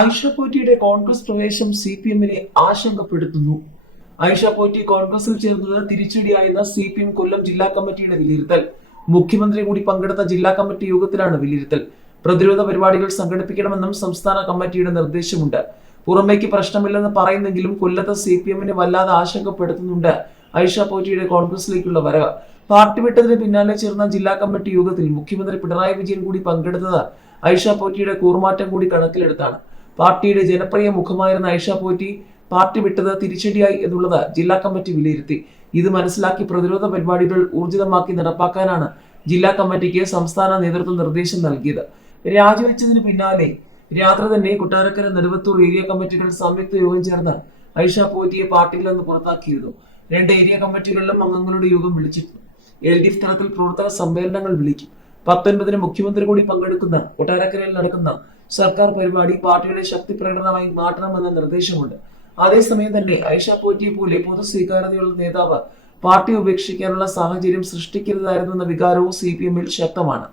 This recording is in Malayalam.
ഐഷ പോറ്റിയുടെ കോൺഗ്രസ് പ്രവേശം സി പി എമ്മിനെ ആശങ്കപ്പെടുത്തുന്നു. ഐഷ പോറ്റി കോൺഗ്രസിൽ ചേർന്നത് തിരിച്ചടിയായെന്ന സി പി എം കൊല്ലം ജില്ലാ കമ്മിറ്റിയുടെ വിലയിരുത്തൽ. മുഖ്യമന്ത്രി കൂടി പങ്കെടുത്ത ജില്ലാ കമ്മിറ്റി യോഗത്തിലാണ് വിലയിരുത്തൽ. പ്രതിരോധ പരിപാടികൾ സംഘടിപ്പിക്കണമെന്നും സംസ്ഥാന കമ്മിറ്റിയുടെ നിർദ്ദേശമുണ്ട്. പുറമേക്ക് പ്രശ്നമില്ലെന്ന് പറയുന്നെങ്കിലും കൊല്ലത്ത് സി പി എമ്മിനെ വല്ലാതെ ആശങ്കപ്പെടുത്തുന്നുണ്ട് ഐഷ പോറ്റിയുടെ കോൺഗ്രസിലേക്കുള്ള വരവ്. പാർട്ടി വിട്ടതിന് പിന്നാലെ ചേർന്ന ജില്ലാ കമ്മിറ്റി യോഗത്തിൽ മുഖ്യമന്ത്രി പിണറായി വിജയൻ കൂടി പങ്കെടുത്തത് ഐഷ പോറ്റിയുടെ കൂറുമാറ്റം കൂടി കണക്കിലെടുത്താണ്. പാർട്ടിയുടെ ജനപ്രിയ മുഖമായിരുന്ന ഐഷ പോറ്റി പാർട്ടി വിട്ടത് തിരിച്ചടിയായി എന്നുള്ളത് ജില്ലാ കമ്മിറ്റി വിലയിരുത്തി. ഇത് മനസ്സിലാക്കി പ്രതിരോധ പരിപാടികൾ ഊർജിതമാക്കി നടപ്പാക്കാനാണ് ജില്ലാ കമ്മിറ്റിക്ക് സംസ്ഥാന നേതൃത്വം നിർദ്ദേശം നൽകിയത്. രാജിവെച്ചതിന് പിന്നാലെ രാത്രി തന്നെ കൊട്ടാരക്കര നെടുവത്തൂർ ഏരിയ കമ്മിറ്റികൾ സംയുക്ത യോഗം ചേർന്ന് ഐഷ പോറ്റിയെ പാർട്ടിയിൽ നിന്ന് പുറത്താക്കിയിരുന്നു. രണ്ട് ഏരിയ കമ്മിറ്റികളിലും അംഗങ്ങളുടെ യോഗം വിളിച്ചിരുന്നു എൽ ഡി എഫ് തലത്തിൽ പ്രവർത്തക സമ്മേളനങ്ങൾ വിളിക്കും. പത്തൊൻപതിന് മുഖ്യമന്ത്രി കൂടി പങ്കെടുക്കുന്ന കൊട്ടാരക്കരയിൽ നടക്കുന്ന സർക്കാർ പരിപാടി പാർട്ടിയുടെ ശക്തി പ്രകടനമായി മാറ്റണമെന്ന നിർദ്ദേശമുണ്ട്. അതേസമയം തന്നെ ഐഷ പോറ്റിയെ പോലെ പൊതു സ്വീകാര്യതയുള്ള നേതാവ് പാർട്ടി ഉപേക്ഷിക്കാനുള്ള സാഹചര്യം സൃഷ്ടിക്കരുതായിരുന്നെന്ന വികാരവും സി പി എമ്മിൽ ശക്തമാണ്.